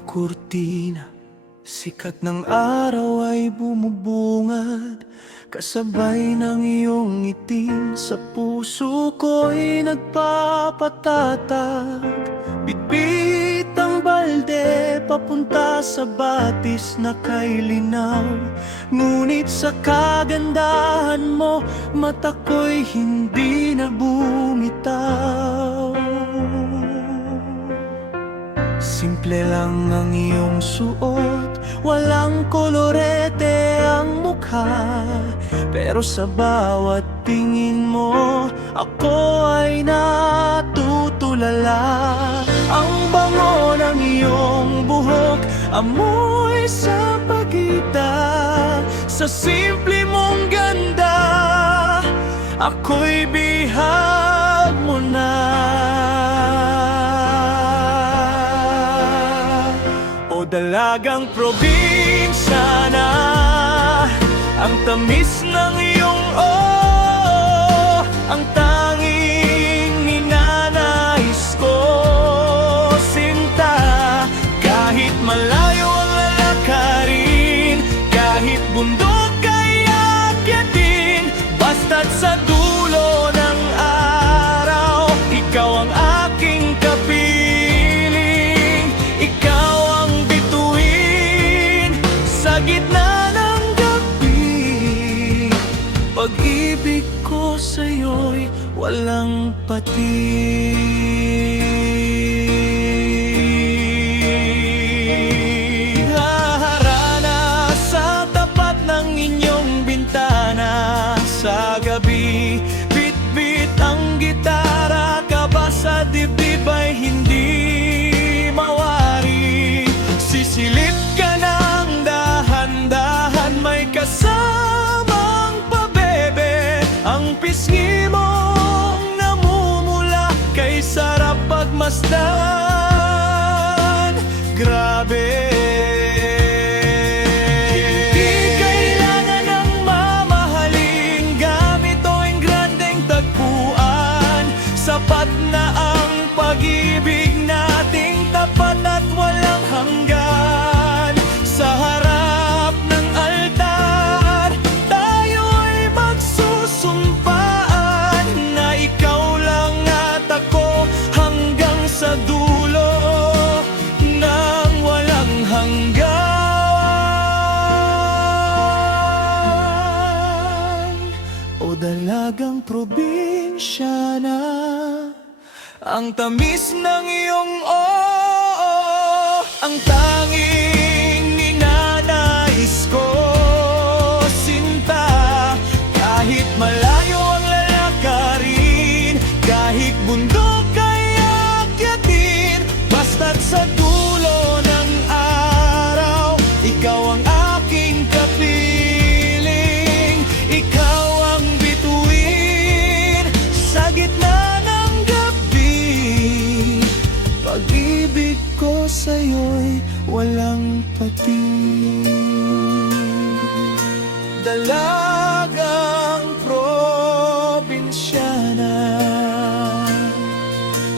ang kurtina, sikat ng araw ay bumubungad, kasabay ng iyong itim sa puso ko'y nagpapatatag. Bitbit ang balde papunta sa batis na kay linaw, ngunit sa kagandahan mo mata ko'y hindi na bumitaw. Simple lang ang iyong suot, walang kolorete ang mukha, pero sa bawat tingin mo, ako ay natutulala. Ang bango ng iyong buhok, amoy sa pagitan, sa simple mong ganda, ako'y bihag mo na. O dalagang probinsya na, ang tamis ng iyong ang tanging ninanais ko, sinta. Kahit malayo ang lalakarin, kahit bundok ay aakyatin, basta't sa dulo ng araw, ikaw ang aking kapiling, ikaw ang bituin sa gitna ng gabi. Pag-ibig ko sa'yo'y walang patig. Haharana sa tapat ng inyong bintana sa gabi, bit-bit ang gitara, kaba sa dibdib ay hindi mawari. Sisilip ka ng dahan-dahan, may kasamang pabebe, ang pisngi mong namumula kay sarap pagmasdan. Grabe, di kailangan ng mamahaling gamit o engrandeng tagpuan, sapat na ang pag-ibig nating tapat at walang hanggan. Sa harap ng altar, tayo'y magsusumpaan na ikaw lang at ako hanggang sa dulo ng walang hanggan. O dalagang probinsyana, ang tamis ng iyong ang tanging ninanais ko, sinta. Kahit malayo ang lalakarin, kahit bundok ay aakyatin, basta't sa dulo ng araw, ikaw ang aking kapiling, ikaw ang bituin sa gitna ng gabi. Pag-ibig ko sa'yo'y walang patig. Dalagang probinsyana,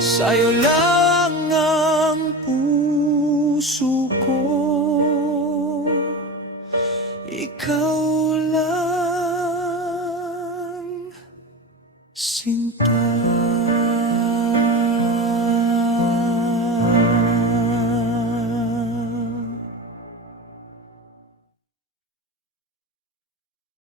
sa'yo lang ang puso ko.